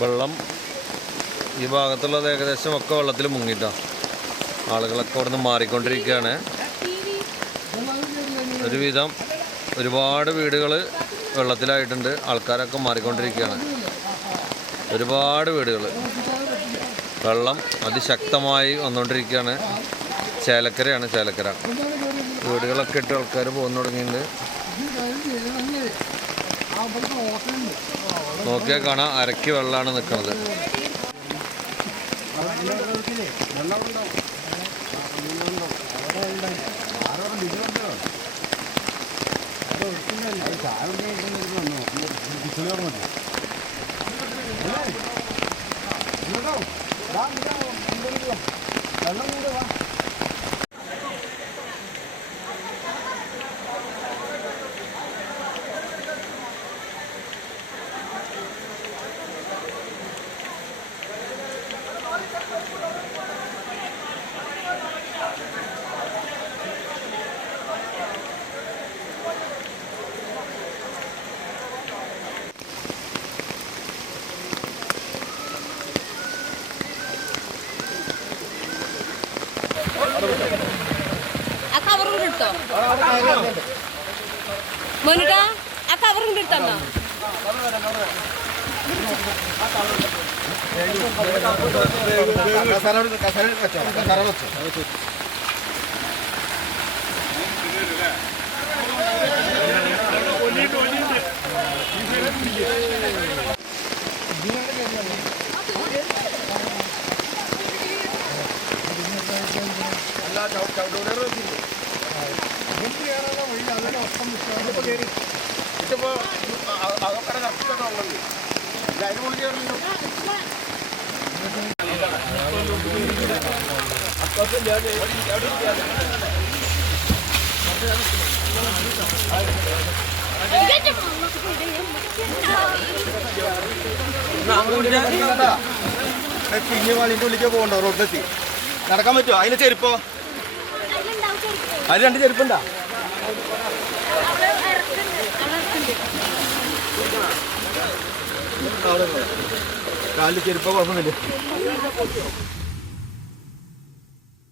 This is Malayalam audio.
വെള്ളം ഈ ഭാഗത്തുള്ളത് ഏകദേശം ഒക്കെ വെള്ളത്തിൽ മുങ്ങിട്ടാണ് ആളുകളൊക്കെ അവിടെ നിന്ന് മാറിക്കൊണ്ടിരിക്കുകയാണ്. ഒരുവിധം ഒരുപാട് വീടുകൾ വെള്ളത്തിലായിട്ടുണ്ട്. ആൾക്കാരൊക്കെ മാറിക്കൊണ്ടിരിക്കുകയാണ്. ഒരുപാട് വീടുകൾ വെള്ളം അതിശക്തമായി വന്നുകൊണ്ടിരിക്കുകയാണ്. ചേലക്കരയാണ് ചേലക്കര. വീടുകളൊക്കെ ഇട്ട് ആൾക്കാർ പോകുന്നു തുടങ്ങിയിട്ടുണ്ട്. നോക്കിയാൽ കാണാം അരക്കി വെള്ളമാണ് നിൽക്കുന്നത് ആ കവർ കൊണ്ട് എടുത്തോ മോനിക ആ കവർ കൊണ്ട് എടുത്തോ കുഞ്ഞു വാളിന്റെ ഉള്ളിലേക്ക് പോകണ്ടോ റോഡിലെത്തി നടക്കാൻ പറ്റുമോ അതിന് ചെരുപ്പോ അതിന് രണ്ട് ചെരുപ്പുണ്ടാ? കാലിൽ ചെരുപ്പ കുഴപ്പമൊന്നുമില്ല